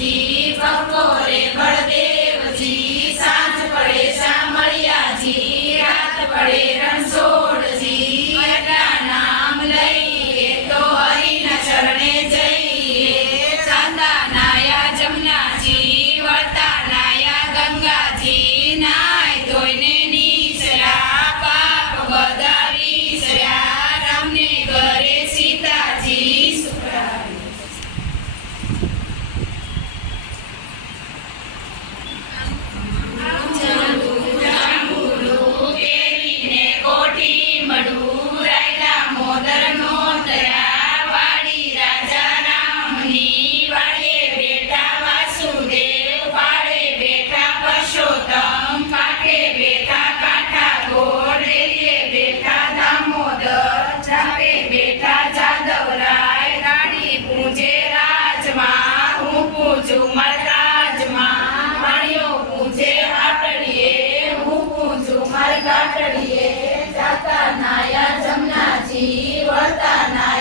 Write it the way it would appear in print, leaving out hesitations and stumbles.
રામજી બપોરે બળદેવજી સાંજ પડે શામળિયાજી રાત પડે રણછોડજી એટલા નામ લઈએ તો હરિના ચરણે જઈએ ચાંદા નાયા જમનાજી વળતા નાયા ગંગાજી નાય ધોઈને નીચરા પાપ બધા વિસર્યા રામને ઘરે સીતાજી સુખરાઈ જાતા નાયા જમનાજી વળતા નાયા